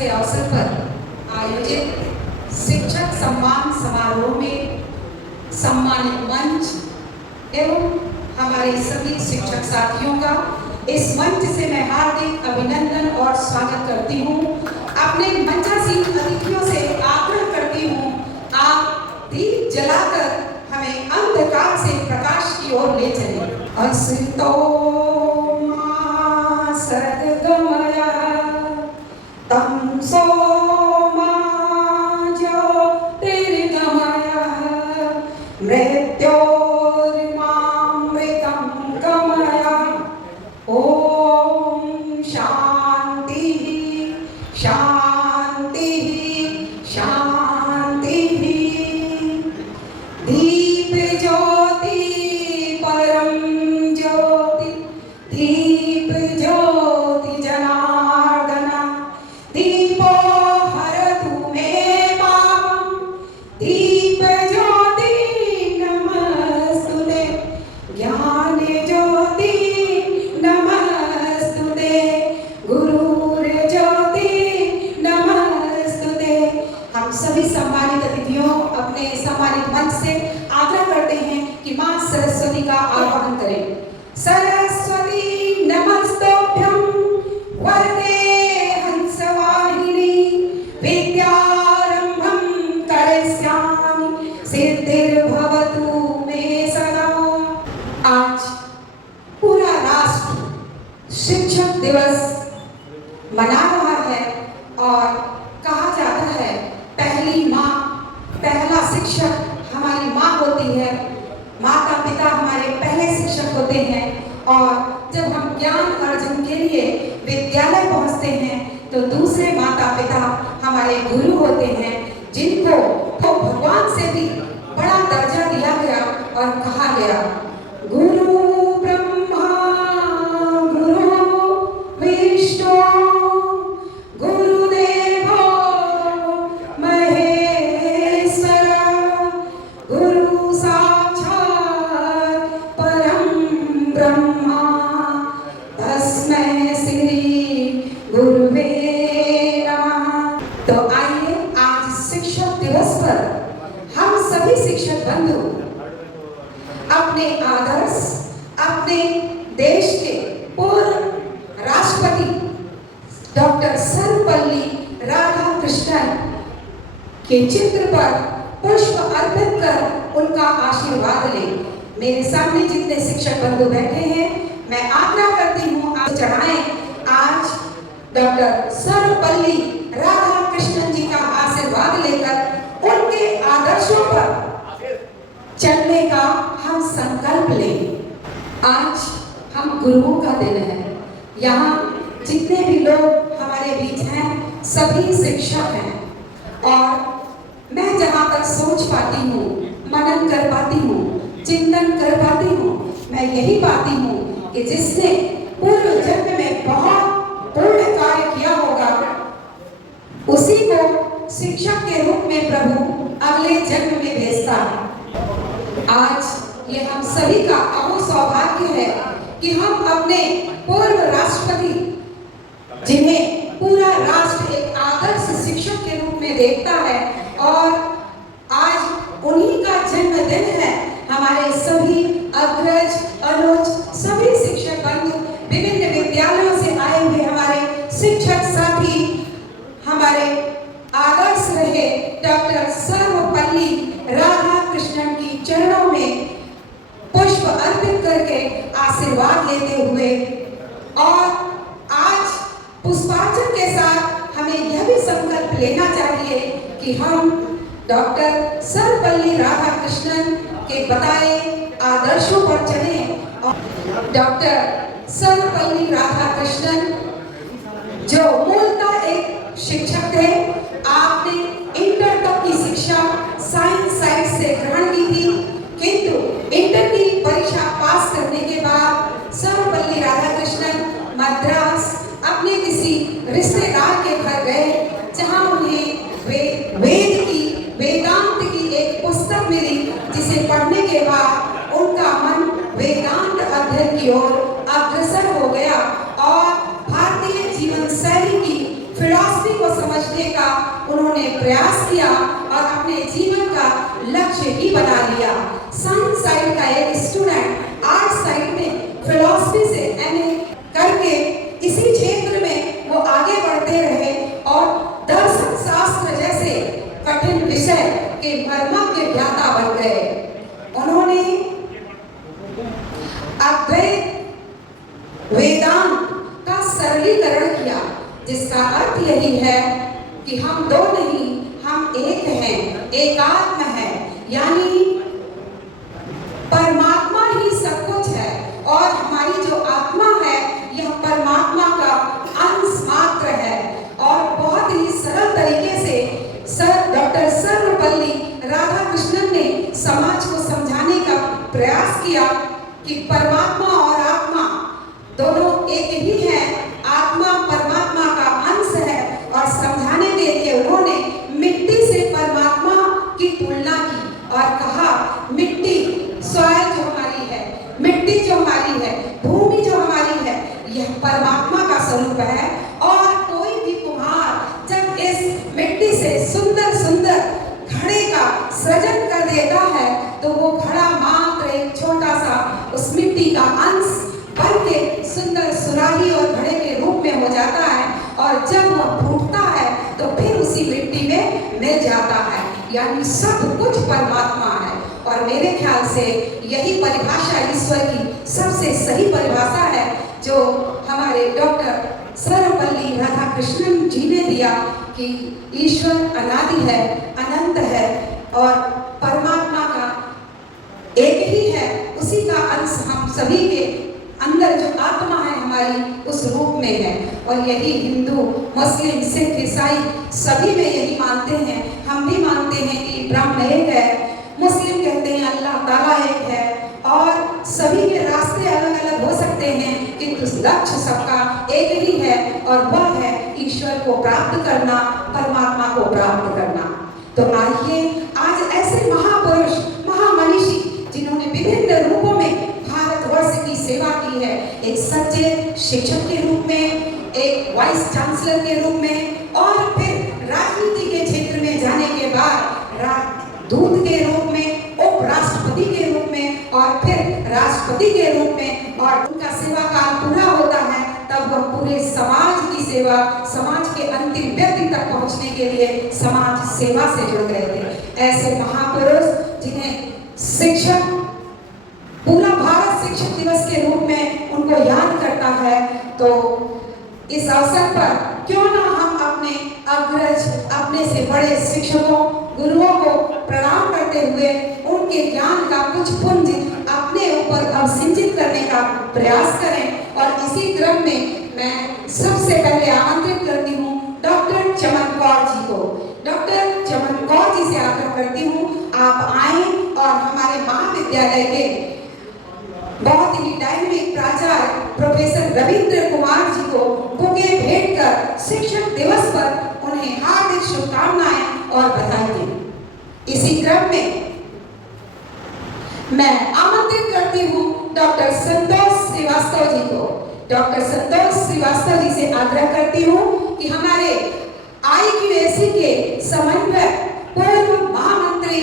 के अवसर पर आयोजित शिक्षक सम्मान समारोह में सम्मानित मंच एवं हमारे सभी शिक्षक साथियों का इस मंच से मैं हार्दिक अभिनंदन और स्वागत करती हूँ। अपने मंचासीन अतिथियों से आग्रह करती हूँ, आप दीप जलाकर हमें अंधकार से प्रकाश की ओर ले चलें। असतो मा सद्गमया तमसो मा ज्योतिर्गमया मृत्योर्मामृतं गमया। ओम शांति शांति शांति। दीप ज्योति परम ज्योति, दीप ज्योति जनार्दना, दीपो हरतु मे पापं, दीप ज्योति नमस्तुते, ज्ञान ज्योति नमस्तुते, गुरुर ज्योति नमस्तुते। हम सभी सम्मानित अतिथियों अपने सम्मानित मंच से आग्रह करते हैं कि मां सरस्वती का आह्वान करें। सरस्वती नमस्तोभ्यं वरदे हंसवाहिनी, विद्यारंभं करिष्यामि सिद्धिर्भवतु मे सदा। आज पूरा राष्ट्र शिक्षक दिवस मना रहा है और कहा जाता है पहली माँ, पहला शिक्षक हमारी माँ होती है। माता पिता हमारे पहले शिक्षक होते हैं और जब हम ज्ञान अर्जन के लिए विद्यालय पहुंचते हैं तो दूसरे माता पिता हमारे गुरु होते हैं, जिनको तो भगवान से भी बड़ा दर्जा दिया गया और कहा गया गुरु ब्रह्मा गुरु विष्णु गुरुदेवो महेश्वर, गुरु साक्षात् परम ब्रह्मा तस्मै श्री गुरुवे नमः। तो आइए आज शिक्षक दिवस पर हम सभी शिक्षक बंधु अपने आदर्श, अपने देश के पूर्व राष्ट्रपति डॉक्टर सर्वपल्ली राधाकृष्णन के चित्र पर पुष्प अर्पित कर उनका आशीर्वाद ले। मेरे सामने जितने शिक्षक बंधु बैठे हैं, मैं आग्रह करती हूँ आप चढ़ाएं आज डॉक्टर सर्वपल्ली राधाकृष्णन जी का आशीर्वाद लेकर उनके आदर्शों पर चलने का हम संकल्प लें। आज हम गुरुओं का दिन है। यहाँ जितने भी लोग हमारे बीच हैं सभी शिक्षक हैं और मैं जहाँ तक सोच पाती हूँ, मनन कर पाती हूँ, चिंतन कर पाती हूँ, मैं यही पाती हूँ कि जिसने पूर्व जन्म में बहुत पूर्ण कार्य किया होगा उसी को शिक्षक के रूप में प्रभु अगले जन्म में भेजता है। आज ये हम सभी का अमूल्य सौभाग्य है कि हम अपने पूर्व राष्ट्रपति, जिन्हें पूरा राष्ट्र एक आदर्श शिक्षक के रूप में देखता है, और आज उन्हीं का जन्मदिन है। हमारे सभी अग्रज अनुज सभी शिक्षक बंधु, विभिन्न विद्यालयों से आए हुए हमारे शिक्षक साथी, हमारे आदर्श रहे डॉक्टर सर्वपल्ली राधाकृष्णन की चरणों में पुष्प अर्पित करके आशीर्वाद लेते हुए, और आज पुष्पार्चन के साथ हमें यह भी संकल्प लेना चाहिए कि हम डॉक्टर सर्वपल्ली राधाकृष्णन के बताए आदर्शों पर चलें। और डॉक्टर सर्वपल्ली राधाकृष्णन जो मूलतः एक शिक्षक थे, आपने इंटर तक की शिक्षा साइंस साइड से ग्रहण की थी, किंतु इंटर की परीक्षा पास करने के बाद सर्वपल्ली राधाकृष्णन मद्रास अपने किसी रिश्तेदार के घर गए, जहां उन्हें वेदांत की एक पुस्तक मिली, जिसे पढ़ने के बाद उनका मन वेदांत अध्ययन की ओर अग्रसर हो गया और भारतीय जीवन शैली की फिलॉसफी को समझने का उन्होंने प्रयास किया और अपने जीवन का लक्ष्य ही बना लिया। साइंस साइड का एक स्टूडेंट आर्ट साइड में फिलॉसफी से एमए करके इसी क्षेत्र में वो आगे बढ़ते रहे और दर्शन शास्त्र जैसे कठिन विषय के मर्मज्ञ ज्ञाता बन गए। उन्होंने अद्वैत वेदांत का सरलीकरण किया, जिसका अर्थ यही है कि हम दो नहीं, हम एक हैं, एकात्म है, यानी परमात्मा ही सब कुछ है और हमारी जो आत्मा है यह परमात्मा का अंश मात्र है। और बहुत ही सरल तरीके से सर डॉक्टर सर्वपल्ली राधाकृष्णन ने समाज को समझाने का प्रयास किया कि परमात्मा और आत्मा दोनों एक ही है, आत्मा परमात्मा का अंश है। और समझाने के लिए उन्होंने मिट्टी से परमात्मा की तुलना की और कहा मिट्टी सॉइल जो हमारी है, मिट्टी जो हमारी है, भूमि जो हमारी है, यह परमात्मा का स्वरूप है। और कोई भी कुम्हार जब इस मिट्टी से सुंदर सुंदर घड़े का सृजन कर देता है तो वो घड़ा मात्र एक छोटा सा उस मिट्टी का अंश बन के सुंदर सुराही और घड़े के रूप में हो जाता है और जब वह फूटता है तो फिर उसी मिट्टी में मिल जाता है, यानी सब कुछ परमात्मा है। और मेरे ख्याल से यही परिभाषा ईश्वर की सबसे सही परिभाषा है जो हमारे डॉक्टर सर्वपल्ली राधाकृष्णन जी ने दिया कि ईश्वर अनादि है, अनंत है और परमात्मा का एक ही है, उसी का अंश हम सभी के अंदर जो आत्मा है हमारी उस रूप में है। और यही हिंदू, मुस्लिम, सिख, ईसाई सभी में यही मानते हैं। हम भी मानते हैं कि ब्रह्म एक है, मुस्लिम कहते हैं अल्लाह ताला एक है और सभी के रास्ते अलग अलग हो सकते हैं किंतु लक्ष्य सबका एक ही है और वह है ईश्वर को प्राप्त करना, परमात्मा को प्राप्त करना। तो आइए आज ऐसे महापुरुष, महामनीषी जिन्होंने विभिन्न रूपों में भारतवर्ष की सेवा की है, एक सच्चे शिक्षक के रूप में, एक वाइस चांसलर के रूप में और फिर राजनीति के क्षेत्र में जाने के बाद दूत के रूप में, उपराष्ट्रपति के रूप में और फिर राष्ट्रपति के रूप में। और उनका सेवा काल पूरा होता है तब वह पूरे समाज की सेवा, समाज के अंतिम व्यक्ति तक पहुंचने के लिए समाज सेवा से जुड़ गए थे। ऐसे महापुरुष जिन्हें शिक्षक, पूरा भारत शिक्षक दिवस के रूप में उनको याद करता है, तो इस अवसर पर क्यों ना हम अपने अग्रज, अपने से बड़े शिक्षकों, गुरुओं को प्रणाम करते हुए उनके ज्ञान का कुछ पुंज अपने ऊपर अवसिंचित करने का प्रयास करें। और इसी क्रम में मैं सबसे पहले आमंत्रित करती हूँ डॉक्टर चमन कौर जी को। डॉक्टर चमन कौर जी से आग्रह करती हूँ आप आए और हमारे महाविद्यालय के बहुत ही डायनेमिक प्राचार्य प्रोफेसर रविंद्र कुमार जी को बुके भेंट कर शिक्षक दिवस पर उन्हें हार्दिक शुभकामनाएं और बधाई दें। इसी क्रम में मैं आमंत्रित करती हूँ डॉक्टर संतोष श्रीवास्तव जी को। डॉक्टर संतोष श्रीवास्तव जी से आग्रह करती हूँ कि हमारे IQAC के समन्वयक, पूर्व महामंत्री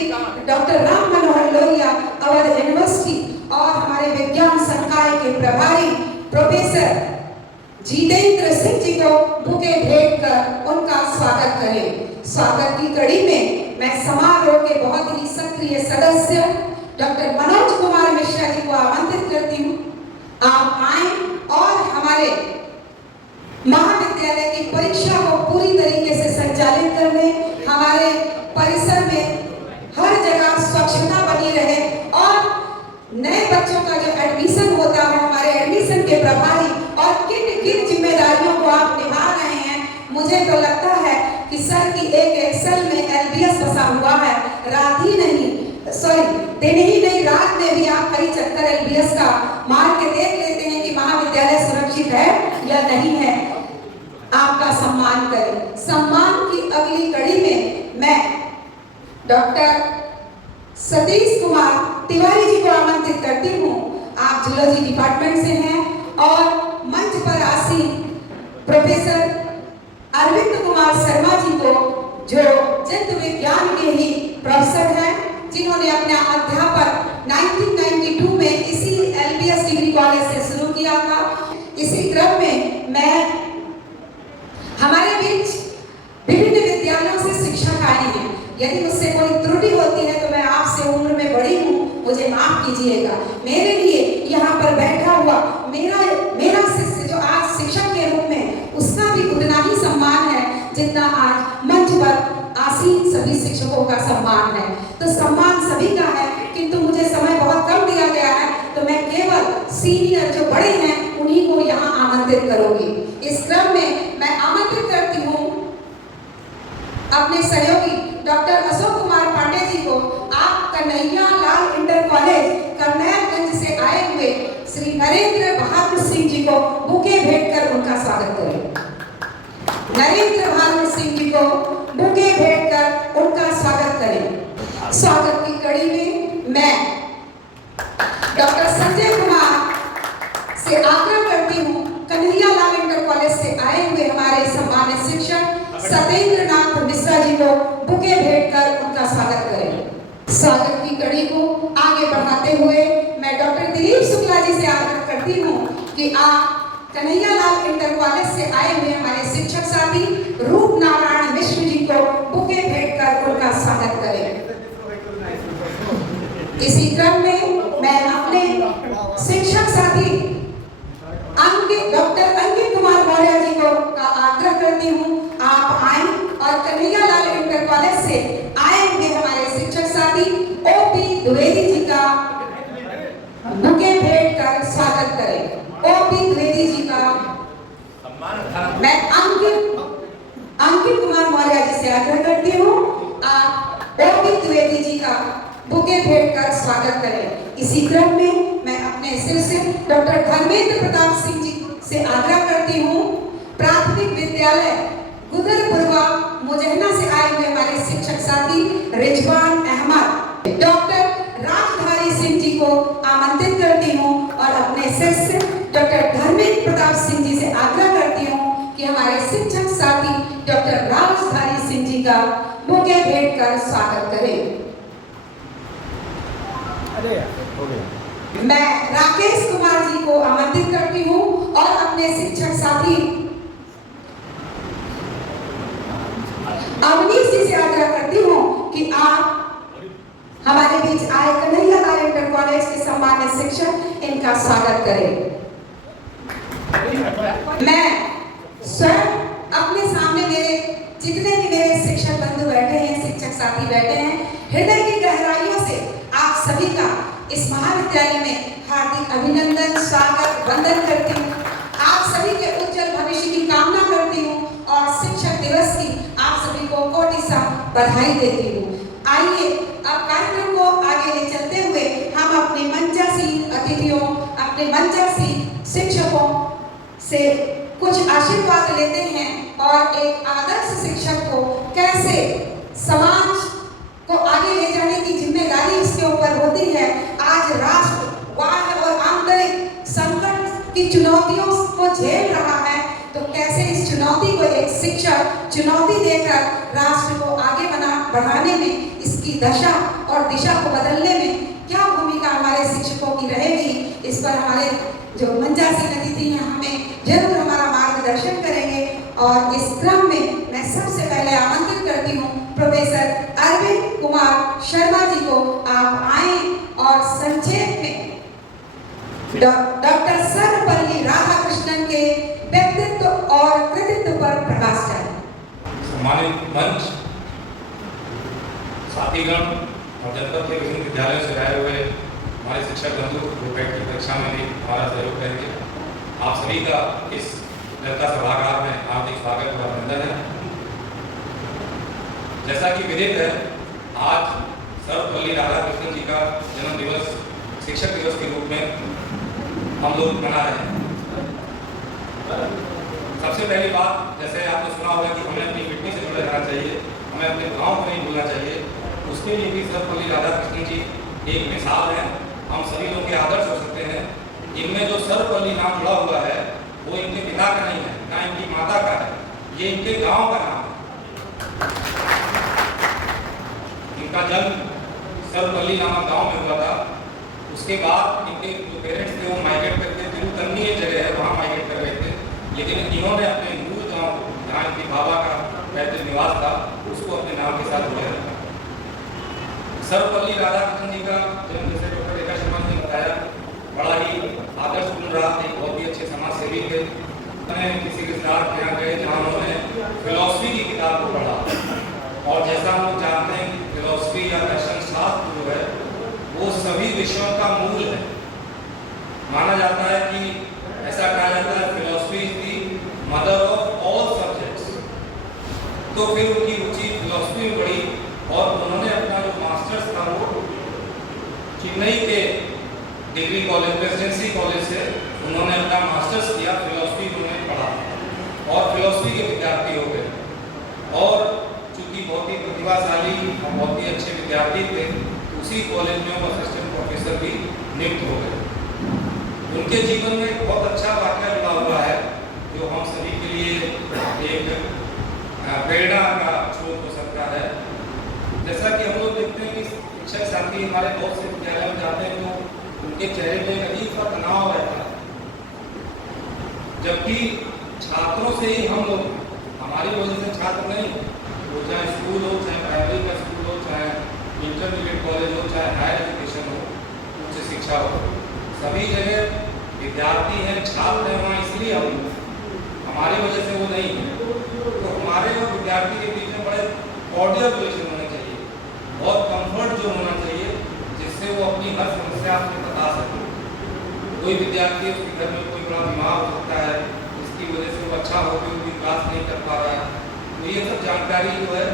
डॉक्टर राम मनोहर लोहिया अवध यूनिवर्सिटी और हमारे विज्ञान संकाय के प्रभारी प्रोफेसर जितेंद्र सिंह जी को बुके भेंट कर उनका स्वागत करें। स्वागत की कड़ी में मैं समारोह के बहुत ही सक्रिय सदस्य डॉक्टर मनोज कुमार मिश्रा जी को आमंत्रित करती हूँ। आप आए और हमारे महाविद्यालय की परीक्षा को पूरी तरीके से संचालित करने, हमारे परिसर में हर जगह स्वच्छता बनी रहे और नए बच्चों का जो एडमिशन होता है, हमारे एडमिशन के प्रभारी और किन किन जिम्मेदारियों को आप निभा रहे हैं। मुझे तो लगता है कि सर की एक एक्सेल में LBS बसा हुआ है। रात ही नहीं, दिन ही नहीं, रात में भी आप कई चक्कर LBS का मार के देख लेते हैं कि महाविद्यालय सुरक्षित है या नहीं है। आपका सम्मान करें। सम्मान की अगली कड़ी में मैं डॉक्टर सतीश कुमार तिवारी जी को आमंत्रित करती हूँ। आप जूलॉजी डिपार्टमेंट से हैं और मंच पर आसीन प्रोफेसर अरविंद कुमार कुमार शर्मा जी को, जो जंतु विज्ञान के ही प्रोफेसर हैं, जिन्होंने अपना अध्यापन 1992 में इसी LBS डिग्री कॉलेज से शुरू किया था। इसी क्रम में मैं हमारे बीच विभिन्न विद्यालयों से शिक्षक आए हैं। यदि मुझसे कोई त्रुटि होती है तो मैं आपसे उम्र में बड़ी हूँ, मुझे माफ कीजिएगा। मेरे लिए यहाँ पर बैठा हुआ मेरा शिष्य जो आज शिक्षक के रूप में, उसका भी उतना ही सम्मान है जितना आज मंच पर आसीन सभी शिक्षकों का सम्मान है। तो सम्मान सभी का है, किंतु मुझे समय बहुत कम दिया गया है, तो मैं केवल सीनियर जो बड़े हैं उन्हीं को यहाँ आमंत्रित करूंगी। इस क्रम में मैं आमंत्रित करती हूँ अपने सहयोगी डॉक्टर अशोक कुमार पांडे जी को। आप कन्हैया लाल इंटर कॉलेज करनैलगंज से आए हुए श्री नरेंद्र बहादुर सिंह जी को बुके भेंट कर उनका स्वागत करें। नरेंद्र बहादुर सिंह जी को बुके भेंट कर उनका स्वागत करें। स्वागत की कड़ी में मैं डॉक्टर संजय कुमार से आग्रह करती हूँ, कन्हैया लाल इंटर कॉलेज से आए हुए हमारे सम्मानित शिक्षक सत्येंद्र नाथ मिश्रा जी को बुके भेंट कर उनका स्वागत करें। स्वागत की कड़ी को आगे बढ़ाते हुए मैं डॉक्टर दिलीप शुक्ला जी से आग्रह करती हूँ कि आप कन्हैया लाल इंटर कॉलेज से आए हुए हमारे शिक्षक साथी रूप नारायण मिश्र जी को बुके भेंट कर उनका स्वागत करें। इसी क्रम में मैं अपने शिक्षक साथी डॉक्टर अंकित कुमार मौर्य जी को का आग्रह करती हूँ, आप आए और कन्हैया लाल इंटर कॉलेज से आए हुए हमारे शिक्षक साथी OP द्विवेदी जी का बुके भेंट कर स्वागत करें। OP द्विवेदी जी का मैं अंकित कुमार मौर्य जी से आग्रह करती हूँ, आप OP द्विवेदी जी का बुके भेंट कर स्वागत करें। इसी क्रम में मैं अपने शिष्य डॉक्टर धर्मेंद्र प्रताप सिंह जी से आग्रह करती हूँ, प्राथमिक विद्यालय गुदरपुरवा मुजहना से आए हुए हमारे शिक्षक साथी रिजवान अहमद, डॉक्टर राजधारी सिंह जी को आमंत्रित करती हूँ और अपने शिष्य डॉक्टर धर्मेंद्र प्रताप सिंह जी से आग्रह करती हूँ कि हमारे शिक्षक साथी डॉक्टर राजधारी सिंह जी का बुके भेंट कर स्वागत करें। मैं राकेश कुमार जी को आमंत्रित करती हूँ और अपने शिक्षक साथी अवनीश जी से आग्रह करती हूँ कि आप हमारे बीच आए कन्हैया लाल इंटर कॉलेज के सम्मानित शिक्षक, इनका स्वागत करें। मैं स्वयं अपने सामने मेरे जितने भी मेरे शिक्षक बंधु बैठे हैं, शिक्षक साथी बैठे हैं, हृदय की गहराइयों से आप सभी का इस महाविद्यालय में हार्दिक अभिनंदन, स्वागत, वंदन करती हूँ। आप सभी के उज्जवल भविष्य की कामना करती हूँ और शिक्षक दिवस की आप सभी को कोटि बधाई देती हूँ। आइए अब कार्यक्रम को आगे ले चलते हुए हम अपने मंचासी अतिथियों, अपने मंचासी शिक्षकों से कुछ आशीर्वाद लेते हैं और एक आदर्श शिक्षक को कैसे समाज को आगे ले जाने की जिम्मेदारी इसके ऊपर होती है। आज राष्ट्र बाह्य और आंतरिक संकट की चुनौतियों को झेल रहा है, तो कैसे इस चुनौती को एक शिक्षक चुनौती देकर राष्ट्र को आगे बढ़ाने में, इसकी दशा और दिशा को बदलने में क्या भूमिका हमारे शिक्षकों की रहेगी, इस पर हमारे जो मंचासी अतिथि हैं हमें जरूर हमारा मार्गदर्शन करेंगे। और इस क्रम में मैं सबसे पहले आमंत्रित करती हूँ प्रोफेसर अरविंद कुमार शर्मा जी को, आप आए और संक्षेप में डॉक्टर सर्वपल्ली राधाकृष्णन के व्यक्तित्व और कृतित्व पर प्रकाश डालें। सम्मानित मंच, साथीगण और जनपद के विभिन्न विद्यालयों से आए हुए हमारे शिक्षक बंधु जो की परीक्षा में भी हमारा सहयोग करेंगे, आप सभी का इस जनता सभागार में हार्दिक स्वागत और अभिनंदन है। जैसा कि विदित है, आज सर्वपल्ली राधाकृष्णन जी का जन्म दिवस शिक्षक दिवस के रूप में हम लोग मना रहे हैं। सबसे पहली बात, जैसे आपने सुना होगा कि हमें अपनी मिट्टी से जुड़ा रहना चाहिए, हमें अपने गांव को नहीं भूलना चाहिए, उसके लिए भी सर्वपल्ली राधाकृष्णन जी एक मिसाल है, हम सभी लोग के आदर्श हो सकते हैं। इनमें जो सर्वपल्ली नाम जुड़ा हुआ है वो इनके पिता का नहीं है, ना इनकी माता का है, ये इनके गांव का नाम है। इनका जन्म सर्वपल्ली नामक गांव में हुआ था। उसके बाद इनके जो पेरेंट्स थे वो माइग्रेट करके तिरुतन्नी एक जगह है वहाँ माइग्रेट कर रहे थे, लेकिन इन्होंने अपने मूल गाँव जहाँ इनके बाबा का पैतृक निवास था उसको अपने नाम के साथ जोड़ा रखा। सर्वपल्ली राधाकृष्णन जी का जन्म जैसे डॉक्टर रेखा शर्मा ने बताया बड़ा ही आदर्श गुण रहा, एक बहुत ही अच्छे समाज सेवी थे। मैंने किसी रिश्तेदार के यहाँ गए जहाँ उन्होंने फिलॉसफी की किताब को पढ़ा, और जैसा हम लोग जानते हैं कि फिलॉसफी या दर्शन शास्त्र जो है वो सभी विषयों का मूल है। माना जाता है कि ऐसा कहा जाता है philosophy is the mother of all subjects. तो फिर उनकी रुचि फिलॉसफी में बढ़ी और उन्होंने अपना जो मास्टर्स था वो चेन्नई के डिग्री कॉलेज प्रेसिडेंसी कॉलेज से उन्होंने अपना मास्टर्स किया, फिलॉसफी उन्होंने पढ़ा और फिलॉसफी के विद्यार्थी हो गए। और चूंकि बहुत ही प्रतिभाशाली और बहुत ही अच्छे विद्यार्थी थे तो उसी कॉलेज में वो असिस्टेंट प्रोफेसर भी नियुक्त हो गए। उनके जीवन में एक बहुत अच्छा वाक़या जुड़ा हुआ है जो हम सभी के लिए एक प्रेरणा का स्रोत हो सकता है। जैसा कि हम लोग देखते हैं कि शिक्षक साथी हमारे बहुत से विद्यालय में जाते हैं तो उनके चेहरे पे एक अजीब सा तनाव रहता है, जबकि छात्रों से ही हम लोग, हमारी वजह से छात्र नहीं, वो चाहे स्कूल हो, चाहे प्राइमरी का स्कूल हो, चाहे इंटरमीडिएट कॉलेज हो, चाहे हायर एजुकेशन हो, उच्च शिक्षा हो, सभी जगह विद्यार्थी हैं, छात्र हैं वहाँ, इसलिए हम हमारी वजह से वो नहीं है। तो हमारे और विद्यार्थी के बीच में बड़े कॉर्डियल रिलेशन होने चाहिए, बहुत कंफर्ट जो होना चाहिए जिससे वो अपनी हर समस्या आपको बता सके। कोई विद्यार्थी उसके घर में कोई बड़ा बीमार हो सकता है, इसकी वजह से वो अच्छा होकर भी क्लास नहीं कर पा रहा है, तो ये सब जानकारी जो है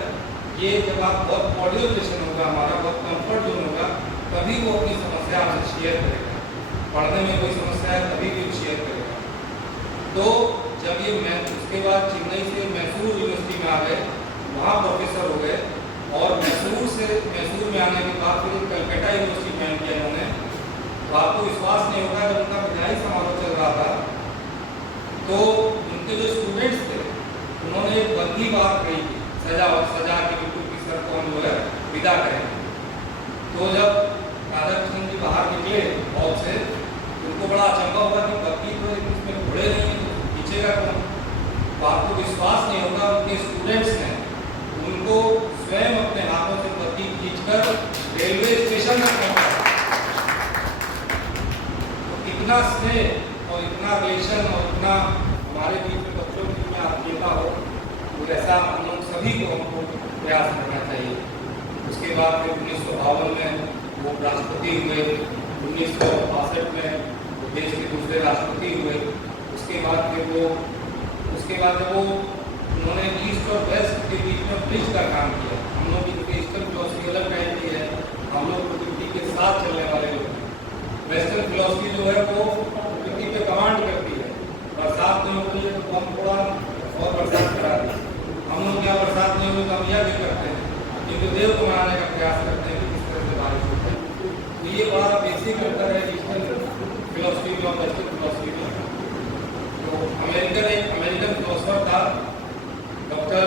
ये जब आप बहुत कॉर्डियल रिलेशन होगा, हमारा बहुत कंफर्ट जोन होगा, तभी वो अपनी समस्या आपसे शेयर करेगा। पढ़ने में कोई समस्या है तभी भी शेयर करेगा। तो जब ये मैं उसके बाद चेन्नई से मैसूर यूनिवर्सिटी में आ गए, वहाँ प्रोफेसर हो गए, और मैसूर में आने के बाद फिर कलकत्ता यूनिवर्सिटी ज्वाइन किया इन्होंने। तो आपको विश्वास नहीं होगा, जब उनका विदाई समारोह चल रहा था तो उनके जो स्टूडेंट्स थे उन्होंने एक बंदी बात कही थी, सजा के बिल्कुल कि सर को हम जो है विदा करेंगे। तो जब राधाकृष्णन जी बाहर निकले हॉल से, उनको बड़ा अचंभा हुआ कि बंदी तो इसमें घोड़े नहीं, पीछेगा कौन। तो आपको विश्वास नहीं होगा, उनके स्टूडेंट्स ने उनको स्वयं अपने हाथों से बत्ती खींचकर रेलवे स्टेशन तक पहुंचाया। तो इतना स्नेह और इतना रिलेशन और इतना हमारे बीच में बच्चों के बीच में आत्मीयता हो, तो ऐसा हम लोग सभी को हमको प्रयास करना चाहिए। उसके बाद फिर 1952 में वो राष्ट्रपति हुए, 1962 में देश के दूसरे राष्ट्रपति हुए। उसके बाद जब वो उन्होंने ईस्ट और वेस्ट के बीच में ब्रिज का काम किया। हम लोग की ईस्टर्न फिलॉसफी अलग टाइप की है, हम लोग प्रकृति के साथ चलने वाले लोग हैं। वेस्टर्न फिलॉसफी जो है वो प्रकृति पे कमांड करती है, बरसात नहीं होती है तो बहुत थोड़ा और बरसात करा दी। हम लोग क्या बरसात नहीं हुई तो हम यह भी करते हैं, क्योंकि देव को मनाने का प्रयास करते हैं कि किस तरह से बारिश होती है। तो ये बड़ा बेसिक अंतर है ईस्टर्न फिलॉसफी में और वेस्टर्न फिलॉसफी में। तो अमेरिकन फिलोसफर था डॉक्टर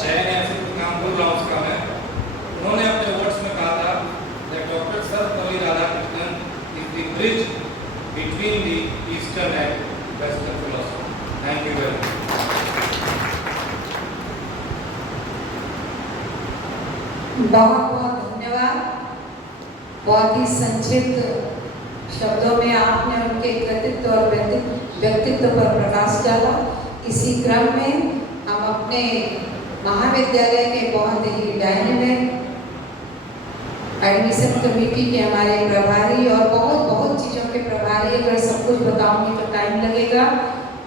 जैन, ऐसे नाम बोल रहा हूँ उसका मैं, उन्होंने अपने वर्ड्स में कहा था that doctor Sarvepalli Radhakrishnan is the bridge between the eastern and western philosophy. Thank you very much. बहुत बहुत धन्यवाद। बहुत ही संक्षिप्त शब्दों में आपने उनके कृतित्व और व्यक्तित्व पर प्रकाश डाला। इसी क्रम में हम अपने महाविद्यालय के बहुत ही डायनेमिक एडमिशन कमेटी के हमारे प्रभारी और बहुत चीज़ों के प्रभारी, अगर सब कुछ बताऊंगी तो टाइम लगेगा।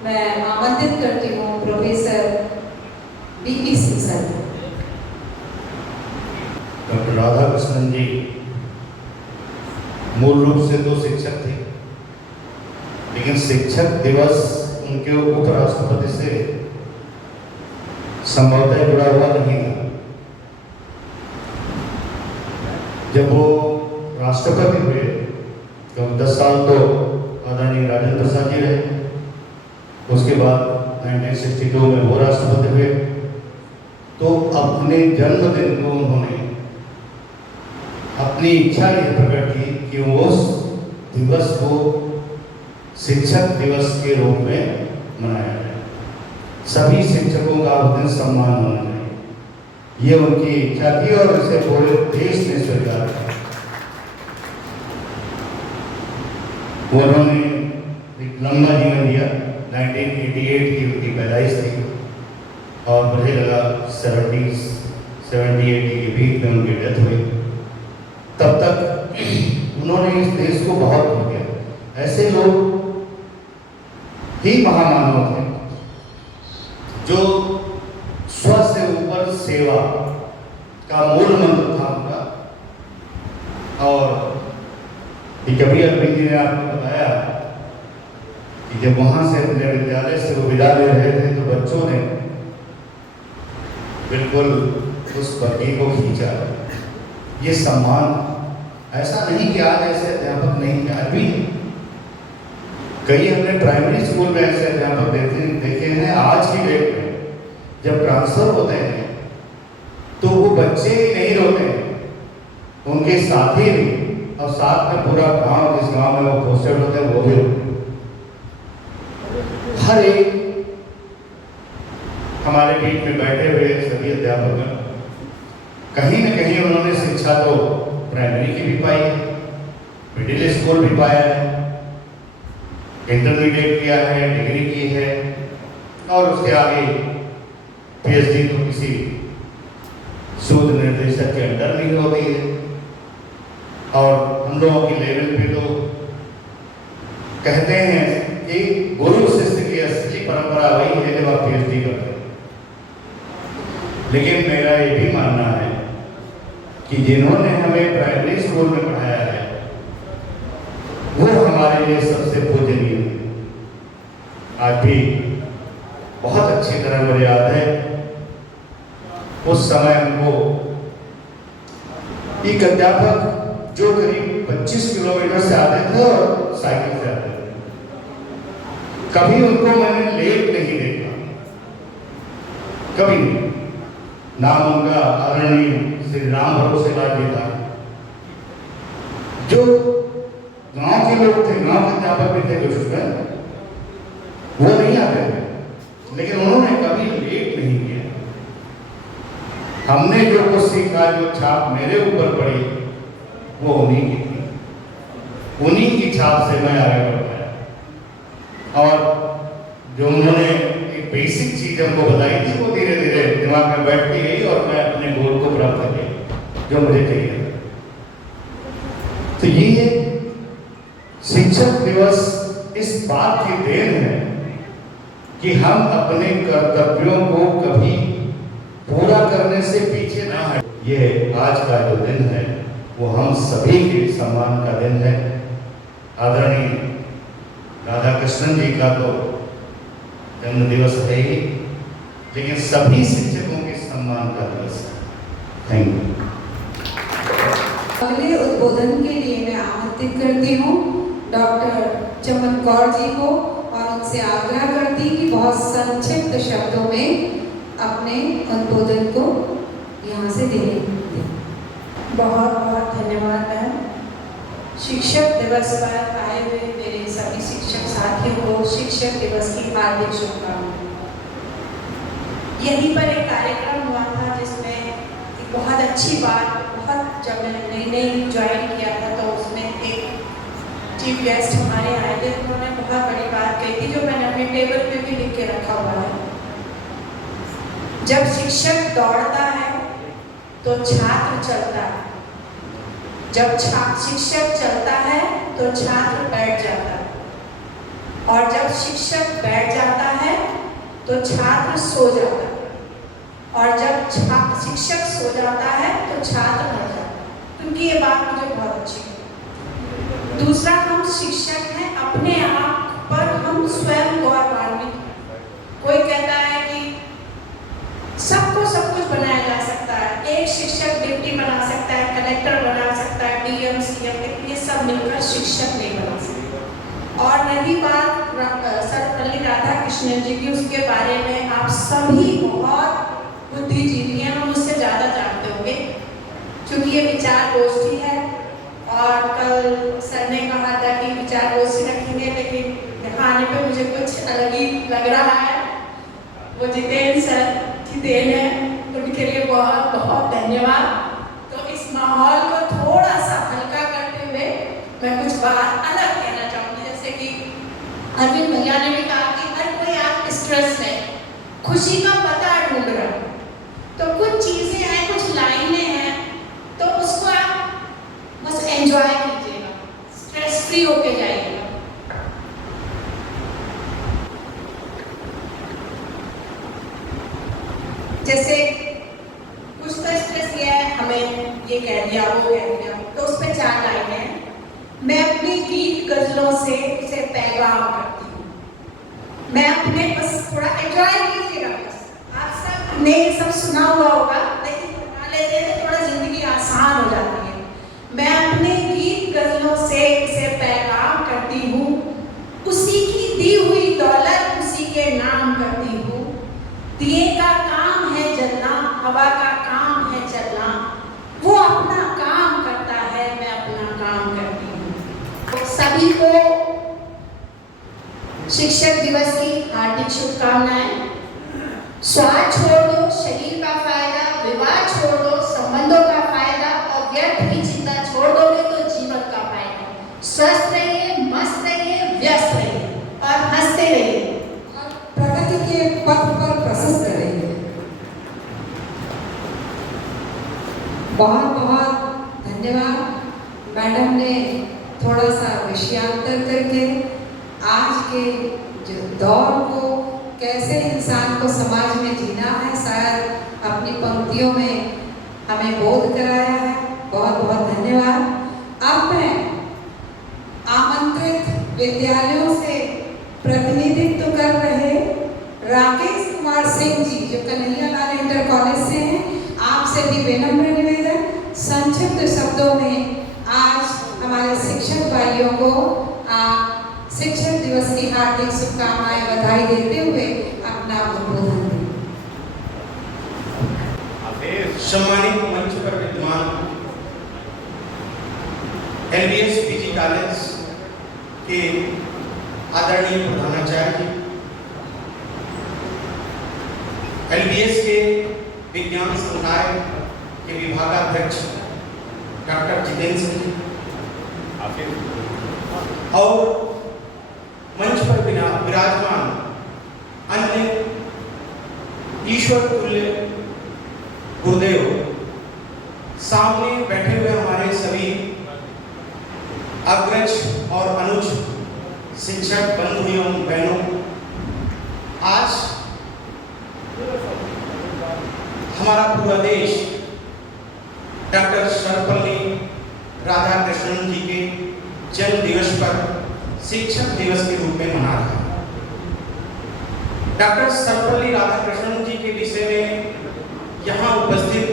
मैं आमंत्रित करती हूँ professor BP Singh sir. Doctor Radhakrishnan ji मूल रूप से तो शिक्षक थे, लेकिन शिक्षक दिवस उनके उपराष्ट्रपति से संभवतः जुड़ा हुआ नहीं था। जब वो राष्ट्रपति हुए तो 10 साल तो आदरणीय राजेंद्र प्रसाद जी रहे, उसके बाद 1962 में वो राष्ट्रपति हुए तो अपने जन्मदिन को उन्होंने अपनी इच्छा यह प्रकट की कि वो उस दिवस को शिक्षक दिवस के रूप में मनाया जाए, सभी शिक्षकों का उस दिन सम्मान होना चाहिए। ये उनकी इच्छा थी और इसे पूरे देश ने स्वीकार किया। उन्होंने एक लंबा जीवन दिया। 1988 की उनकी पैदाइश थी और मुझे लगा 70s 78 के बीच में उनकी डेथ हुई। तब तक उन्होंने इस देश को बहुत खो दिया। ऐसे लोग ही महामानव थे जो स्व से ऊपर सेवा का मूल मंत्र था उनका। और कभी अरविंद जी ने आपको बताया कि जब वहां से अपने विद्यालय से वो विदा ले रहे थे तो बच्चों ने बिल्कुल उस बग्घी को खींचा। ये सम्मान ऐसा नहीं कि आज ऐसे अध्यापक नहीं थे, आज भी कई हमने प्राइमरी स्कूल में ऐसे अध्यापक देखे हैं। आज की डेट में जब ट्रांसफर होते हैं तो वो बच्चे ही नहीं रोते हैं, उनके साथी भी और साथ में पूरा गांव, जिस गांव में वो पोस्टेड होते हैं वो भी रोते हैं। हर एक हमारे बीच में बैठे हुए सभी अध्यापक कहीं न कहीं उन्होंने शिक्षा तो प्राइमरी की भी पाई है, मिडिल स्कूल भी पाया है, इंटरमीडिएट किया है, डिग्री की है और उसके आगे पीएचडी तो किसी शोध निर्देशक के अंडर नहीं होती है। और हम लोगों की लेवल पे तो कहते हैं कि गुरु शिष्य की असली परंपरा वही है जब आप पीएचडी करते हैं। लेकिन मेरा ये भी मानना है कि जिन्होंने हमें प्राइमरी स्कूल में पढ़ाया है वो हमारे लिए सबसे पूजनीय है। आज भी बहुत अच्छी तरह मुझे याद है उस समय हमको एक अध्यापक जो करीब 25 किलोमीटर से आते थे और साइकिल से आते थे, कभी उनको मैंने लेट नहीं देखा, कभी नहीं। नाम उनका आदरणीय श्री राम भरोसेलाल जी था। जो गांव के लोग थे, गांव के अध्यापक भी थे कुछ उसमें, वो नहीं आते थे, लेकिन उन्होंने कभी लेट नहीं किया। हमने जो कुछ सीखा, जो छाप मेरे ऊपर पड़ी वो उन्हीं की थी, उन्हीं की छाप से मैं आगे बढ़ पाया। और जो उन्होंने एक बेसिक चीज हमको बताई थी वो धीरे धीरे दिमाग में बैठती गई और मैं अपने गोल को प्राप्त कर लिया जो मुझे चाहिए। तो ये शिक्षक दिवस इस बात की देन है कि हम अपने कर्तव्यों को कभी पूरा करने से पीछे ना हटें। ये आज का जो दिन है वो हम सभी के सम्मान का दिन है। आदरणीय राधा कृष्णन जी का तो जन्म दिवस है ही, लेकिन सभी शिक्षकों के सम्मान का दिवस है। Thank you. अगले उद्बोधन के लिए मैं आमंत्रित करती हूँ डॉक्टर चमन कौर जी को और उनसे आग्रह करती कि बहुत संक्षिप्त शब्दों में अपने उद्बोधन को यहाँ से दें। बहुत बहुत धन्यवाद मैम। शिक्षक दिवस पर आए हुए मेरे सभी शिक्षक साथियों को शिक्षक दिवस की हार्दिक शुभकामनाएं। यहीं पर एक कार्यक्रम हुआ था जिसमें एक बहुत अच्छी बात, बहुत जब मैंने नई ज्वाइन किया था तो उसमें एक चीफ गेस्ट हमारे आए थे, उन्होंने बहुत बड़ी बात कही थी जो मैंने अपने टेबल पे भी लिख के रखा हुआ है। जब शिक्षक दौड़ता है तो छात्र चलता है, जब शिक्षक चलता है तो छात्र बैठ जाता है, और जब शिक्षक बैठ जाता है तो छात्र सो जाता है, और जब शिक्षक सो जाता है तो छात्र मर जाता है। क्योंकि ये बात मुझे बहुत अच्छी है। दूसरा, हम शिक्षक हैं, अपने आप पर हम स्वयं गौरवान्वित हैं। कोई कहता है कि सबको सब कुछ बनाया जा सकता है, एक शिक्षक डिप्टी बना सकता है, कलेक्टर बना सकता है, डीएम सीएम, लेकिन ये सब मिलकर शिक्षक नहीं बना सकते। और रही बात सर्वपल्ली राधाकृष्णन जी की, उसके बारे में आप सभी बहुत बुद्धिजीवी हैं, वो मुझसे ज़्यादा जानते होंगे, क्योंकि ये विचार गोष्ठी है। और कल सर ने कहा था कि विचार गोष्ठी रखेंगे, लेकिन यहाँ आने पे मुझे कुछ अलग ही लग रहा है। वो जितेंद्र सर की देन है, उनके लिए बहुत बहुत धन्यवाद। तो इस माहौल को थोड़ा सा हल्का करते हुए मैं कुछ बात अलग कहना चाहूँगी। जैसे कि अरविंद भैया ने भी कहा कि हर कोई आप स्ट्रेस है, खुशी का पता ढूंढ रहा है, तो कुछ चीज़ें हैं, कुछ लाइनें हैं, तो उसको आप बस एंजॉय कीजिएगा, स्ट्रेस फ्री होके जाइएगा। जैसे कुछ तो स्ट्रेस ये है, हमें ये कह दिया, वो कह दिया, तो उस पर 4 लाइनें हैं। मैं अपनी गीत गजलों से उसे पैगाम करती हूँ। मैं अपने बस थोड़ा एंजॉय कीजिएगा, बस आप सब ने सब सुना हुआ होगा, लेकिन बना लेते हैं तो थोड़ा जिंदगी आसान हो जाती है। मैं अपने गीत गजलों से उसे पैगाम करती हूँ, उसी की दी हुई दौलत उसी के नाम करती हूँ। दिए का काम है जलना, हवा का काम है चलना, वो अपना काम करता है, मैं अपना काम करती हूँ। सभी को शिक्षक दिवस की हार्दिक शुभकामनाएं। स्वार्थ छोड़ दो, शरीर का फायदा, विवाद छोड़ दो, संबंधों का फायदा, और व्यर्थ की चिंता छोड़ दोगे तो जीवन का फायदा। स्वस्थ रहिए, मस्त रहिए, व्यस्त रहिए और हंसते रहिए, प्रगति के पथ पर प्रशस्त रहेंगे। बहुत बहुत धन्यवाद। मैडम ने थोड़ा सा विषयांतर करके आज के जो दौर को, कैसे इंसान को समाज में जीना है, शायद अपनी पंक्तियों में हमें बोध कराया है। बहुत बहुत धन्यवाद। अब मैं आमंत्रित विद्यालयों से प्रतिनिधित्व कर रहे राकेश कुमार सिंह जी, जो कन्हैया लाल इंटर कॉलेज से हैं, आपसे भी विनम्र निवेदन, संक्षिप्त शब्दों में आज हमारे शिक्षक भाइयों को शिक्षक दिवस की हार्दिक शुभकामनाएं, बधाई देते हुए अपना उद्बोधन दें। सम्मानित मंच पर विद्यमान LBS PG कॉलेज के आदरणीय प्रधानाचार्य, LBS के विज्ञान संकाय के विभागाध्यक्ष डॉक्टर जितेंद्र सिंह जी, और मंच पर विराजमान अन्य ईश्वर तुल्य गुरुदेव, सामने बैठे हुए हमारे सभी अग्रज और अनुज शिक्षक बंधु एवं बहनों, आज हमारा पूरा देश डॉक्टर सर्वपल्ली राधाकृष्णन जी के जन्म दिवस पर शिक्षक दिवस के रूप में मना रहा है। डॉक्टर सर्वपल्ली राधाकृष्णन जी के विषय में यहाँ उपस्थित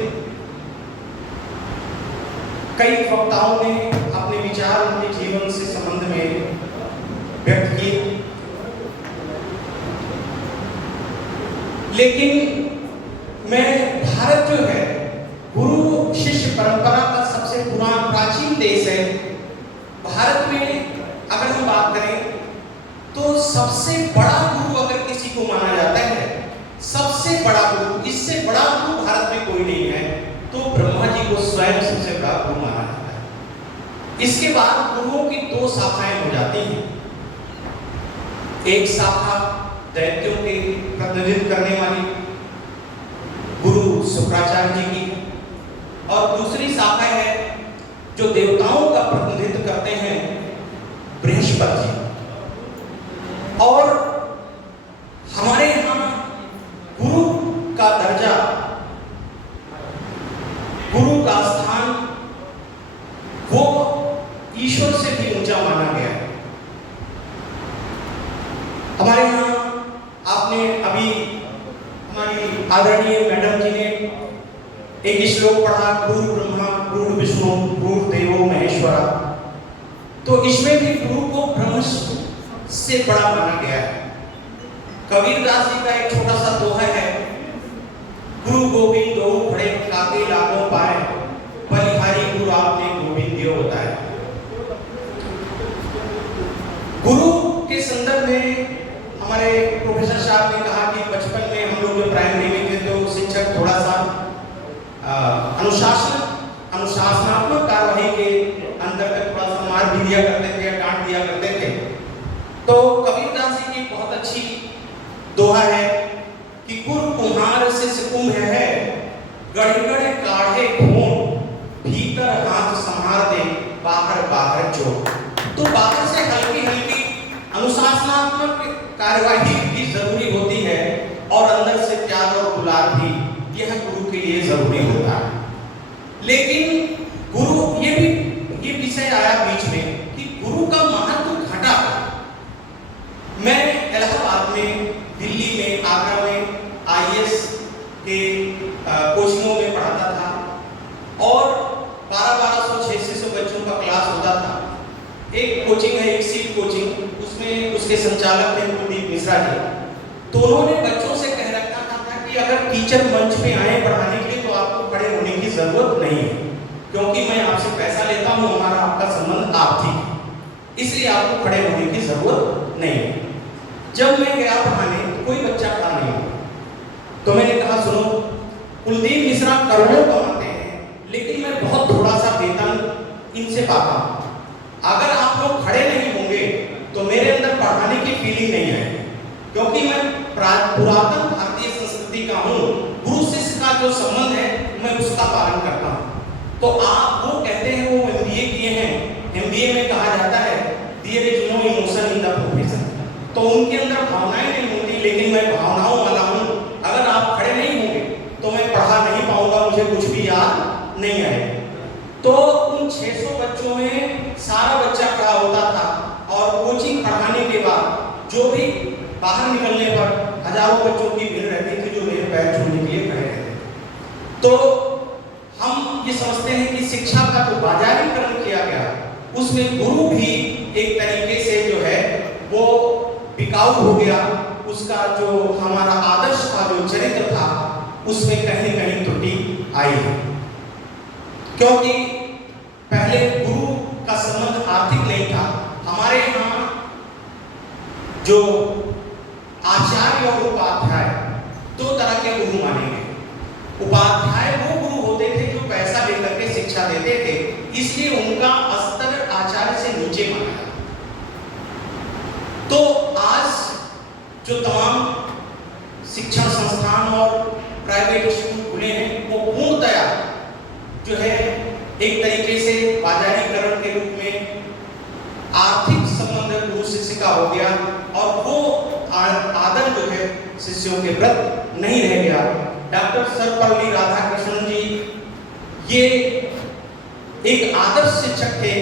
कई वक्ताओं ने अपने विचार उनके जीवन से संबंध में व्यक्त किए, लेकिन मैं भारत जो है गुरु शिष्य परंपरा का सबसे पुराना प्राचीन देश है। भारत में अगर हम बात करें तो सबसे बड़ा गुरु अगर किसी को माना जाता है, सबसे बड़ा गुरु, इससे बड़ा गुरु भारत में कोई नहीं है, तो ब्रह्मा जी को स्वयं सबसे बड़ा गुरु माना जाता है। इसके बाद गुरुओं की 2 शाखाएं हो जाती हैं। एक शाखा दैत्यों के प्रतिनिधित्व करने वाली गुरु शुक्राचार्य जी की, और दूसरी शाखा है जो देवताओं का प्रतिनिधित्व करते हैं, बृहस्पति जी। और हमारे यहाँ गुरु का दर्जा, गुरु का स्थान वो ईश्वर से भी ऊंचा माना गया है। हमारे यहाँ आपने अभी हमारी आदरणीय मैडम जी ने एक श्लोक पढ़ा, गुरु ब्रह्मा गुरु विष्णु गुरु देवो महेश्वरा, तो इसमें भी गुरु को ब्रह्म से बड़ा माना गया है। कबीरदास जी का एक छोटा सा दोहा है, गुरु गोविंद दो खड़े काके लागो पाए, बलिहारी गुरु आपने गोविंद दियो होता है। गुरु के संदर्भ में हमारे प्रोफेसर साहब ने कहा कि बचपन में हम लोग जो प्राइमरी में थे तो शिक्षक थोड़ा सा अनुशासनात्मक कार्रवाई के अंतर्गत थोड़ा सा मार भी दिया करते थे या डांट दिया करते थे। तो कबीरदास जी की बहुत अच्छी दोहा है कि गुरु कुम्हार से कुंभ है, गढ़ काढ़े घोंट, भीतर हाथ संहार दे, बाहर बाहर चोट। तो बाहर से हल्की हल्की अनुशासनात्मक कार्यवाही भी जरूरी होती है और अंदर से प्यार और दुलार भी, यह गुरु के लिए जरूरी होता है। लेकिन गुरु ये विषय आया बीच में कि गुरु का महत्व घटा। मैं इलाहाबाद में, दिल्ली में, आगरा में IAS के कोचिंगों में पढ़ाता था और 1200-600 बच्चों का क्लास होता था। एक कोचिंग है एक्सीड कोचिंग, उसमें उसके संचालक थे कुलदीप मिश्रा जी। तो उन्होंने बच्चों से कह रखा था कि अगर टीचर मंच पे आए पढ़ाने के लिए तो आपको खड़े होने की जरूरत नहीं है, क्योंकि मैं आपसे पैसा लेता हूँ, हमारा आपका संबंध आर्थिक है, इसलिए आपको खड़े होने की जरूरत नहीं है। जब मैं गया पढ़ाने कोई बच्चा खड़ा नहीं हुआ, तो मैंने कहा सुनो, कुलदीप मिश्रा करोड़ों कमाते हैं लेकिन मैं बहुत थोड़ा सा वेतन इनसे पाता हूँ। अगर आप लोग खड़े नहीं होंगे तो मेरे अंदर पढ़ाने की फीलिंग नहीं आएगी, क्योंकि मैं पुरातन भारतीय संस्कृति का हूँ। गुरु शिष्य का जो संबंध है मैं उसका पालन करता हूँ। तो आप वो कहते हैं वो MBA किए हैं, MBA में कहा जाता है there is no emotion in the profession. तो उनके अंदर भावनाएं नहीं होती, लेकिन मैं भावनाओं वाला हूँ। अगर आप खड़े नहीं होंगे तो मैं पढ़ा नहीं पाऊंगा, मुझे कुछ भी याद नहीं आएगा। तो उन 600 बच्चों में सारा बच्चा खड़ा होता था और कोचिंग पढ़ाने के बाद जो भी बाहर निकलने पर हजारों बच्चों की भीड़ रहती थी जो मेरे पैर छूने के लिए खड़े रहते थे। तो हम ये समझते हैं कि शिक्षा का जो बाजारीकरण किया गया उसमें गुरु भी एक तरीके से जो है वो बिकाऊ हो गया। उसका जो हमारा आदर्श था, जो चरित्र था, उसमें कहीं न कहीं त्रुटि आई है, क्योंकि पहले गुरु का संबंध आर्थिक नहीं था। हमारे यहाँ जो आचार्य और उपाध्याय दो तरह के गुरु माने गए। उपाध्याय वो गुरु होते थे जो पैसा लेकर के शिक्षा देते थे, इसलिए उनका स्तर आचार्य से नीचे माना जाता। तो आज जो तमाम शिक्षण संस्थान और प्राइवेट स्कूल खुले हैं वो पूर्णतया जो है एक तरीके से बाजारीकरण के रूप में आर्थिक संबंध गुरु शिष्य का हो गया और वो आदर जो है शिष्यों के प्रति नहीं रह गया। डॉक्टर सर्वपल्ली राधाकृष्णन जी ये एक आदर्श शिक्षक थे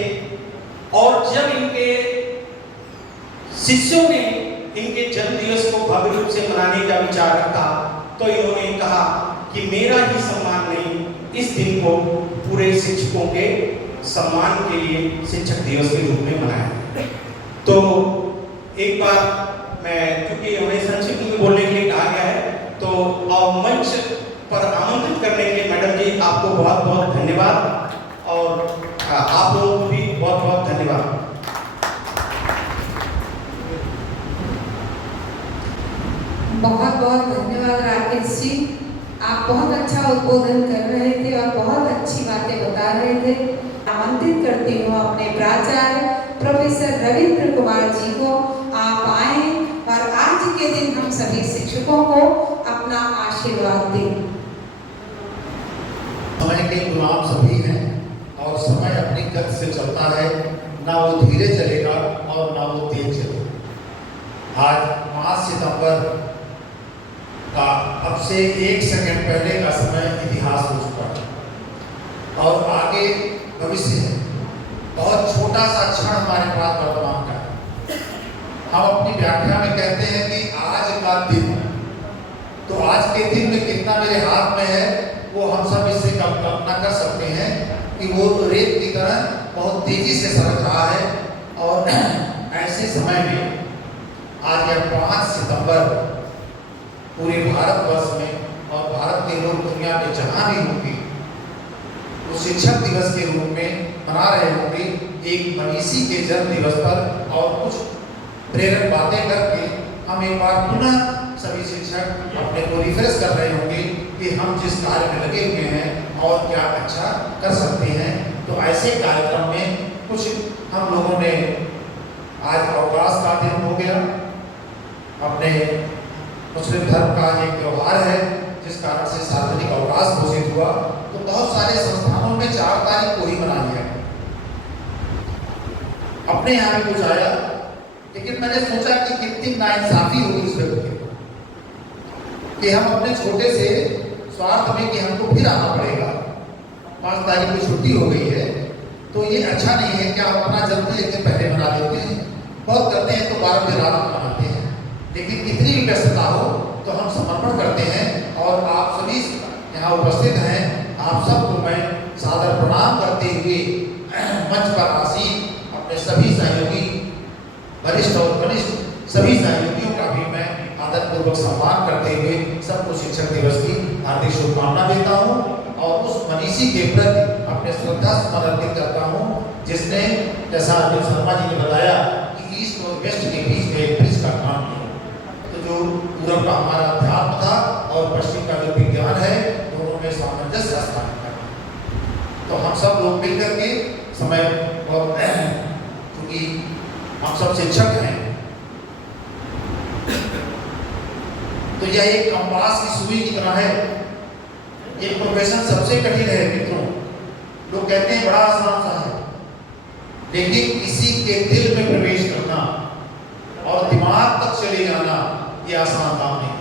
और जब इनके शिष्यों ने इनके जन्म दिवस को भव्य रूप से मनाने का विचार रखा तो इन्होंने कहा कि मेरा ही सम्मान नहीं, इस दिन को पूरे शिक्षकों के सम्मान के लिए शिक्षक दिवस के रूप में मनाया। तो एक बार मैं, क्योंकि हमें संक्षिप्त में बोलने के लिए कहा गया है, तो मंच पर आमंत्रित करने के लिए मैडम जी आपको बहुत बहुत धन्यवाद और आप लोगों को भी बहुत बहुत धन्यवाद। बहुत बहुत धन्यवाद राकेश जी, आप बहुत अच्छा उद्बोधन कर रहे थे और बहुत अच्छी बातें बता रहे थे। आमंत्रित करती हूँ अपने प्राचार्य प्रोफेसर रविंद्र कुमार जी को, आप आए और आज के दिन हम सभी शिक्षकों को अपना आशीर्वाद दें। समय के गुलाम सभी हैं और समय अपनी गति से चलता है, ना वो धीरे चलेगा और ना वो तेज चलेगा। आज 5 सितंबर का अब से 1 सेकंड पहले का समय इतिहास हो चुका है और आगे भविष्य है। बहुत छोटा सा क्षण हमारे पास वर्तमान का है। हम अपनी व्याख्या में कहते हैं कि आज का दिन, तो आज के दिन में कितना मेरे हाथ में है वो हम सब इससे कल्पना कर सकते हैं कि वो रेत की तरह बहुत तेजी से सरक रहा है। और ऐसे समय में आज यह 5 सितंबर पूरे भारतवर्ष में और भारत के लोग दुनिया में जहाँ भी होंगे वो शिक्षक दिवस के रूप में मना रहे होंगे, एक मनीषी के जन्म दिवस पर, और कुछ प्रेरक बातें करके हम एक बार पुनः सभी शिक्षक अपने को रिफ्रेश कर रहे होंगे कि हम जिस कार्य में लगे हुए हैं और क्या अच्छा कर सकते हैं। तो ऐसे कार्यक्रम में कुछ हम लोगों ने, आज अवकाश का दिन हो गया, अपने मुस्लिम धर्म का एक त्यौहार है जिस कारण से सार्वजनिक अवकाश घोषित हुआ, तो बहुत सारे संस्थानों में 4 तारीख को ही मना लिया। अपने यहाँ भी कुछ आया, लेकिन मैंने सोचा कि कितनी नाइंसाफी होगी उस व्यक्ति कि हम अपने छोटे से स्वार्थ में कि हमको फिर आना पड़ेगा, 5 तारीख को छुट्टी हो गई है, तो ये अच्छा नहीं है कि आप अपना जन्मदिन एक दिन पहले मना लेते हैं। बहुत करते हैं तो 12 बजे रात को मनाते हैं, लेकिन कितनी भी व्यस्तता हो तो हम समर्पण करते हैं। और आप सभी यहाँ उपस्थित हैं, आप सबको मैं सादर प्रणाम करते हुए मंच पर आसीन अपने सभी सहयोगी, वरिष्ठ और कनिष्ठ सभी सहयोगियों का भी मैं आदरपूर्वक सम्मान करते हुए सबको शिक्षक दिवस की हार्दिक शुभकामना देता हूँ और उस मनीषी के प्रति अपने श्रद्धा समर्पित करता हूँ जिसने, जैसा अनिल शर्मा जी ने बताया, कि ईस्ट और वेस्ट के बीच में एक ब्रिज का काम किया। तो जो पूरब का हमारा अध्यात्म था और पश्चिम का जो विज्ञान है, दोनों में सामंजस्य स्थापित करना। तो हम सब लोग मिलकर के समय, क्योंकि हम सब शिक्षक हैं, तो यह एक कंपास की सुई की तरह है। ये प्रोफेशन सबसे कठिन है मित्रों। लोग कहते हैं बड़ा आसान सा है, लेकिन किसी के दिल में प्रवेश करना और दिमाग तक चले जाना ये आसान काम नहीं।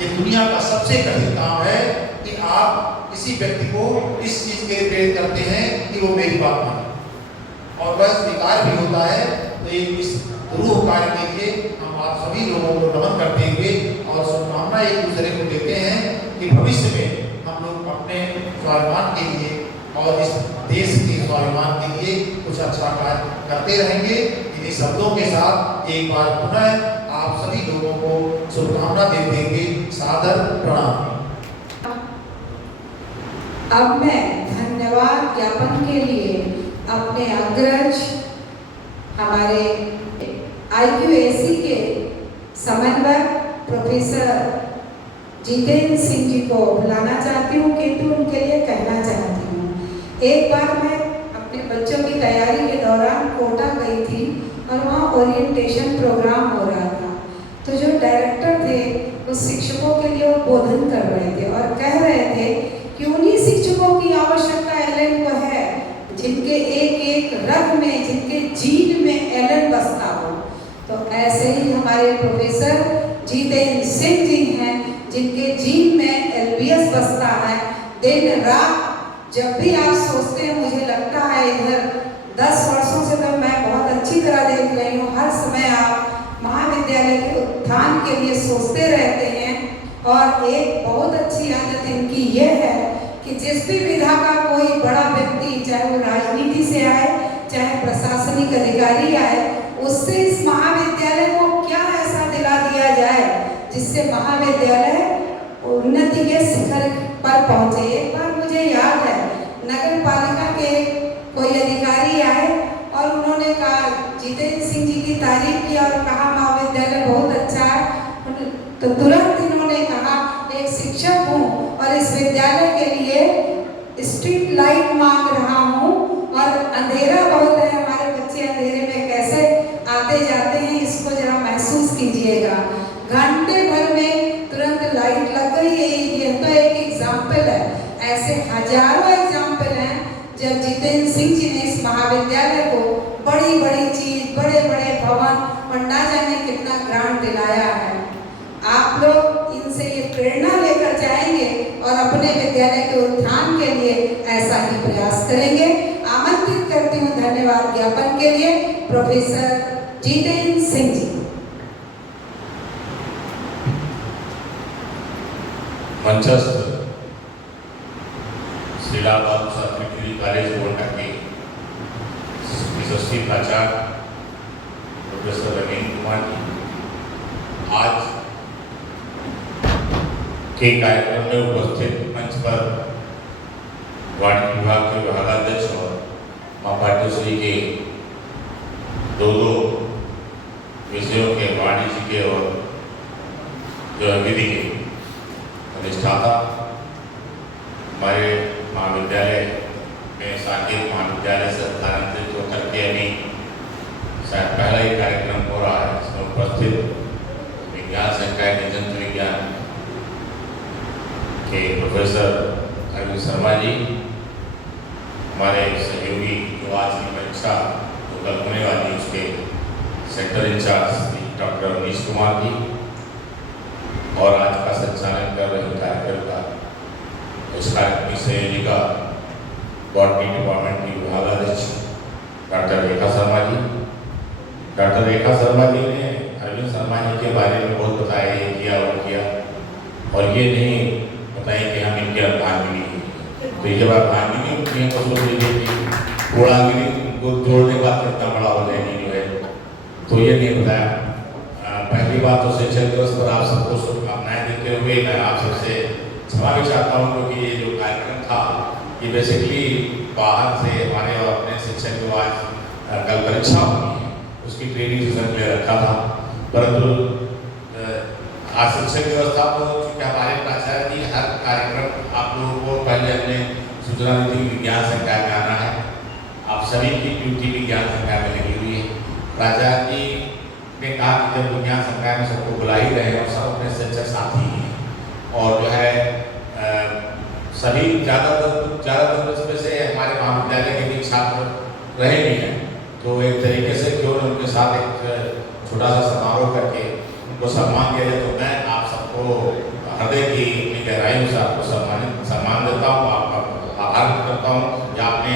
ये दुनिया का सबसे कठिन काम है कि आप किसी व्यक्ति को इस चीज के लिए प्रेरित करते हैं कि वो मेरी बात माने, और वह स्वीकार भी होता है। तो इस रूह कार्य के लिए हम आप सभी लोगों को नमन करते हुए और शुभकामना एक दूसरे को देते हैं कि भविष्य में हम लोग अपने स्वाभिमान के लिए और इस देश के स्वाभिमान के लिए कुछ अच्छा कार्य करते रहेंगे। इन्हीं शब्दों के साथ एक बार पुनः आप सभी लोगों को शुभकामना देते हुए सादर प्रणाम। अब मैं धन्यवाद ज्ञापन के लिए अपने अग्रज, हमारे IQAC के समन्वयक प्रोफेसर जितेंद्र सिंह जी को बुलाना चाहती हूँ, किंतु उनके लिए कहना चाहती हूँ। एक बार मैं अपने बच्चों की तैयारी के दौरान कोटा गई थी और वहाँ ओरिएंटेशन प्रोग्राम हो रहा था। तो जो डायरेक्टर थे वो शिक्षकों के लिए बोधन कर रहे थे और कह रहे थे कि उन्हीं शिक्षकों की आवश्यकता एलन को है जिनके एक एक रग में, जिनके जीन में एलन बसता हो। तो ऐसे ही हमारे प्रोफेसर जितेंद्र सिंह जी हैं जिनके जीन में LBS बसता है। दिन रात जब भी आप सोचते हैं, मुझे लगता है इधर 10 वर्षों से तो मैं बहुत अच्छी तरह देख रही हूँ, हर समय आप महाविद्यालय के उत्थान के लिए सोचते रहते हैं। और एक बहुत अच्छी आदत इनकी यह है कि जिस भी विधा का कोई बड़ा व्यक्ति, चाहे वो राजनीति से आए, चाहे प्रशासनिक अधिकारी आए, उससे इस महाविद्यालय को क्या ऐसा दिला दिया जाए जिससे महाविद्यालय उन्नति के शिखर पर पहुंचे। एक बार मुझे याद है, नगर पालिका के कोई अधिकारी आए और उन्होंने कहा, जितेंद्र सिंह जी की तारीफ किया और कहा महाविद्यालय बहुत अच्छा है। तो तुरंत इन्होंने कहा, एक शिक्षक हूँ और इस विद्यालय के लिए स्ट्रीट लाइट मांग रहा हूँ और अंधेरा बहुत है, हमारे बच्चे अंधेरे में कैसे आते जाते हैं, इसको जरा महसूस कीजिएगा। घंटे भर में तुरंत लाइट लग गई। ये तो एक एग्जाम्पल है, ऐसे हजारों एग्जाम्पल हैं जब जितेंद्र सिंह जी ने इस महाविद्यालय को बड़ी बड़ी चीज, बड़े बड़े भवन और ना जाने कितना ग्रांट दिलाया है। आप लोग इनसे ये प्रेरणा लेकर जाएंगे और अपने विद्यालय के उत्थान के लिए ऐसा ही प्रयास करेंगे। आमंत्रित करती हूँ धन्यवाद ज्ञापन के लिए professor Jitendra Singh ji. मंचस्थ शीलाबाद degree college Gonda के यशस्वी प्राचार्य प्रोफेसर रवींद्र कुमार जी आज के कार्यक्रम में उपस्थित मंच पर वाणिज्य विभाग के विभागाध्यक्ष और माँ पाट्यश्री के दो विषयों के वाणिज्य के और जो विधि के अधिष्ठाता हमारे महाविद्यालय में साकेत महाविद्यालय से स्थानांतरित होकर के अभी शायद पहला ही कार्यक्रम हो रहा है, इसमें उपस्थित विज्ञान संकाय के जंतु विज्ञान के प्रोफेसर अरविंद शर्मा जी, हमारे सहयोगी जो आज की परीक्षा जो कल होने वाली उसके sector in-charge doctor Anish Kumar ji और आज का संचालन कर रहे कार्यक्रम का इस कार्यक्रम की संयोजिका बॉटनी डिपार्टमेंट की विभागाध्यक्ष डॉक्टर रेखा शर्मा जी। डॉक्टर रेखा शर्मा जी ने अरविंद शर्मा जी के बारे में बहुत बताया, ये किया और किया, और ये नहीं बताया कि हम इनके अर्धांगिनी हैं। तो जब अर्धांगिनी होती हैं तो सोच लीजिए कि गोड़ांगिनी को जोड़ने के बाद कितना बड़ा हो जाएगी जो है, तो ये नहीं बताया। पहली बात तो शिक्षक दिवस पर आप सबको शुभकामनाएं देते हुए मैं आप सबसे क्षमा भी चाहता हूँ, क्योंकि ये जो कार्यक्रम था ये बेसिकली बाहर से हमारे और अपने शिक्षक जो आज कल परीक्षा होनी है उसकी ट्रेनिंग सेशन के लिए रखा था, परंतु आज शिक्षक दिवस था तो चूँकि हमारे प्राचार्य जी हर कार्यक्रम आप लोगों को पहले अपने सूचना नीति विज्ञान संकाय में आना है, आप सभी की ड्यूटी विज्ञान संकाय में लगी हुई है। प्राचार्य जी ने कहा कि जब विज्ञान संकाय में सबको बुला ही रहे और सब अपने शिक्षक साथी हैं और जो है सभी ज़्यादातर इसमें से हमारे महाविद्यालय के भी छात्र रहे भी हैं, तो एक तरीके से क्यों न उनके साथ एक छोटा सा समारोह करके उनको सम्मान दिया जाए। तो मैं आप सबको हृदय की अपनी गहराइयों से आपको सम्मान देता हूँ, आपका आभार करता हूँ कि आपने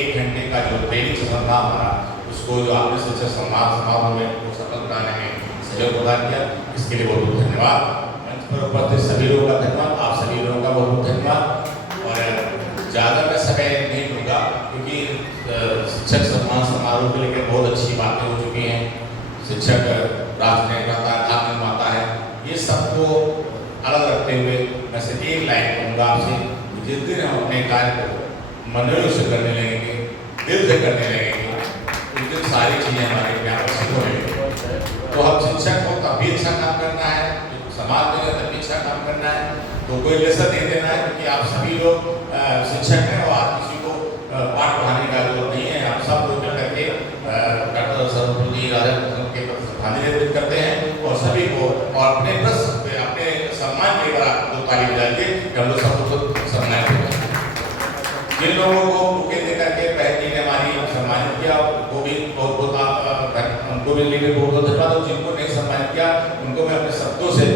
एक घंटे का जो ट्रेनिंग सेशन था हमारा उसको जो आपने शिक्षक सम्मान समारोह में वो सफल बनाने में सहयोग प्रदान किया, इसके लिए बहुत बहुत धन्यवाद। मंच पर उपस्थित सभी लोगों का धन्यवाद, आप सभी लोगों का बहुत बहुत धन्यवाद। और ज़्यादा मैं समय नहीं लूँगा क्योंकि शिक्षक सम्मान समारोह को लेकर बहुत अच्छी बातें हो चुकी हैं। शिक्षक राष्ट्र निर्माता, खाद निर्माता है, ये सबको अलग रखते हुए मैं सिर्फ एक लाइन कहूँगा आपसे, जिस दिन हम अपने कार्य को मनोयोग से करने लगेंगे, दिल से करने लगेंगे, उस दिन सारी चीज़ें हमारे ज्ञान सिद्ध हो जाएंगी। तो हम शिक्षक को तब भी अच्छा काम करना है, समाज में तब भी अच्छा काम करना है, तो कोई लेसन नहीं देना है, क्योंकि आप सभी लोग शिक्षक हैं और आज किसी को पाठ पढ़ाने का जरूरत नहीं है। आप सब लोग मिल करके डॉक्टर सर्वपल्ली राधाकृष्णन के प्रति श्रद्धांजलि अर्पित करते हैं और सभी को और अपने सम्मान के बाद दो ताली बजा के हम लोग सबको सम्मान देते हैं। जिन लोगों को बुके दे करके बहन जी ने हमारी सम्मानित किया वो भी बहुत बहुत उनको भी बहुत बहुत धन्यवाद, और जिनको नहीं सम्मानित किया उनको मैं अपने शब्दों से